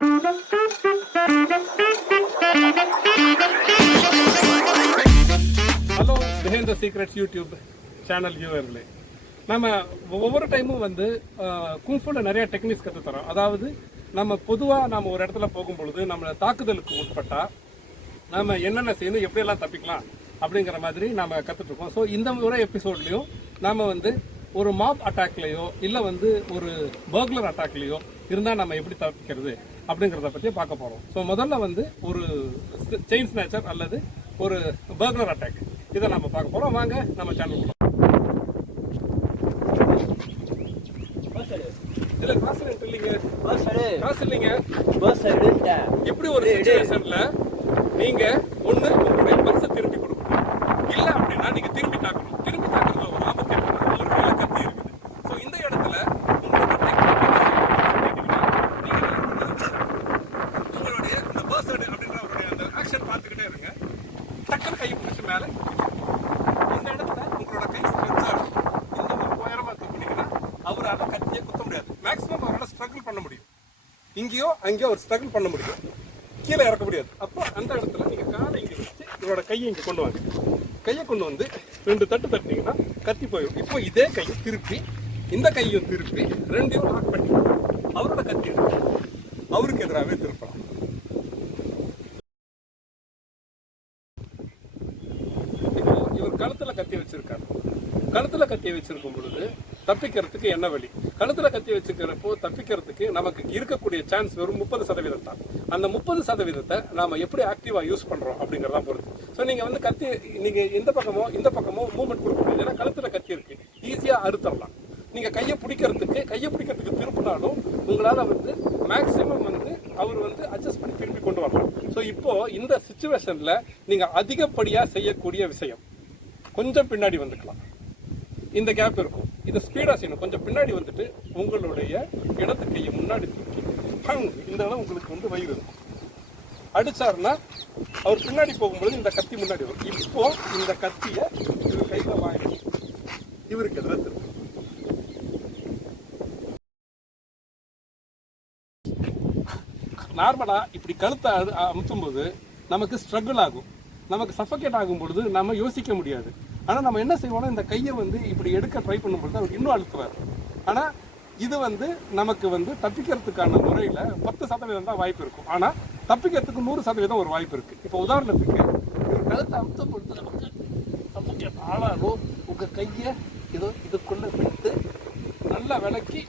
Hello behind the secrets YouTube channel வியூவர்களே, நம்ம ஒவ்வொரு டைமும் வந்து குங்ஃபுல நிறைய டெக்னிக்ஸ் கற்றுத்தரோம். அதாவது நம்ம பொதுவாக நம்ம ஒரு இடத்துல போகும் பொழுது நம்ம தாக்குதலுக்கு உட்பட்டா நம்ம என்னென்ன செய்யணும், எப்படியெல்லாம் தப்பிக்கலாம் அப்படிங்கிற மாதிரி நம்ம கற்றுட்ருக்கோம். ஸோ இந்த முறை எபிசோட்லையும் நாம் வந்து ஒரு மாப் அட்டாக்லேயோ இல்லை வந்து ஒரு பர்க்லர் அட்டாக்லேயோ இருந்தால் நம்ம எப்படி தப்பிக்கிறது அப்படிங்கிறத பற்றி பார்க்க போகிறோம். ஸோ முதல்ல வந்து ஒரு செயின் ஸ்நாச்சர் அல்லது ஒரு பர்க்லர் அட்டாக் இதை நம்ம பார்க்க போகிறோம். வாங்க நம்ம சேனல் போகலாம். இதில் காசு இல்லைங்க, காசு இல்லைங்க. இப்படி ஒரு சிச்சுவேஷன்ல நீங்க ஒண்ணு உங்களுடைய பர்ஸை திருப்பி கொடுக்கணும், இல்ல அப்படின்னா நீங்க திருப்பி தாக்கணும். திருப்பி தாக்குறதுல ஒரு ஆபத்து என்னன்னா ஒரு கையில கத்தி இருக்குது. ஸோ இந்த இடத்துல உங்களுடைய இந்த பர்ஸ் அப்படின்ற அந்த ஆக்ஷன் பார்த்துக்கிட்டே இருங்க. டக்குனு கை பிடிச்சி மேல இந்த இடத்துல உங்களோட கை ஸ்ட்ரெச் ஆகும். இந்த மாதிரி உயரமா தூக்கினீங்கன்னா அவரால் கத்தியை குத்த முடியாது. மேக்ஸிமம் அவரால் ஸ்ட்ரகிள் பண்ண முடியும். இங்கேயோ அங்கேயோ ஒரு ஸ்ட்ரகிள் பண்ண முடியும், கீழே இறக்க முடியாது. அப்போ அந்த இடத்துல நீங்கள் காலை இங்கே வச்சு இவரோட கையை இங்கே கொண்டு வாங்க. கையை கொண்டு வந்து 2 தட்டு தட்டினீங்கன்னா கத்தி போயிடும். இப்போ இதே கையை திருப்பி இந்த கையும் திருப்பி ரெண்டையும் லாக் பண்ணி அவரோட கத்தி எடுத்து அவருக்கு எதிராகவே திருப்பலாம். இப்போ இவர் கழுத்தில் கத்தி வச்சிருக்காரு. கழுத்தில் கத்தியை வச்சிருக்கும் பொழுது தப்பிக்கிறதுக்கு என்ன வழி? கழுத்தில் கத்தி வச்சுக்கிறப்போ தப்பிக்கிறதுக்கு நமக்கு இருக்கக்கூடிய சான்ஸ் வெறும் 30% தான். அந்த 30% நாம எப்படி ஆக்டிவா யூஸ் பண்றோம் அப்படிங்கறத பொறுத்து. ஸோ நீங்க வந்து கத்தி நீங்க இந்த பக்கமோ மூவ்மெண்ட் கொடுக்க முடியாது. ஏன்னா கழுத்துல கத்தி இருக்கு, ஈஸியா அறுத்தரலாம். நீங்க கையை பிடிக்கிறதுக்கு திருப்பினாலும் உங்களால வந்து மேக்சிமம் வந்து அவர் வந்து அட்ஜஸ்ட் பண்ணி திருப்பி கொண்டு வரலாம். ஸோ இப்போ இந்த சிச்சுவேஷன்ல நீங்க அதிகப்படியா செய்யக்கூடிய விஷயம், கொஞ்சம் பின்னாடி வந்துக்கலாம். இந்த கேப் இருக்கும், இதை ஸ்பீடா செய்யணும். கொஞ்சம் பின்னாடி வந்துட்டு உங்களுடைய இடத்து கையை முன்னாடி தூக்கி இந்த இடம் உங்களுக்கு வந்து வயிறு இருக்கும். அடிச்சாருன்னா அவர் பின்னாடி போகும்பொழுது இந்த கத்தி முன்னாடி வரும். இப்போ இந்த கத்தியை இவர் கையில வாங்கி இவருக்கு எதிராக திரும்ப. நார்மலா இப்படி கழுத்தை அமுத்தும் போது நமக்கு ஸ்ட்ரகிள் ஆகும், நமக்கு சஃபகேட் ஆகும் பொழுது நம்ம யோசிக்க முடியாது. ஆனால் நம்ம என்ன செய்வோம்னா இந்த கையை வந்து இப்படி எடுக்க ட்ரை பண்ணும்பொழுது அவர் இன்னும் அழுத்துவார். ஆனால் இது வந்து நமக்கு வந்து தப்பிக்கிறதுக்கான முறையில் 10% தான் வாய்ப்பு இருக்கும். ஆனால் தப்பிக்கிறதுக்கு 100% ஒரு வாய்ப்பு இருக்குது. இப்போ உதாரணத்துக்கு ஒரு கழுத்தை அமுத்தம் பொழுது நமக்கு சஃபகேட் ஆளாகும். உங்கள் கையை இதுக்குள்ளே விட்டு நல்லா விளக்கி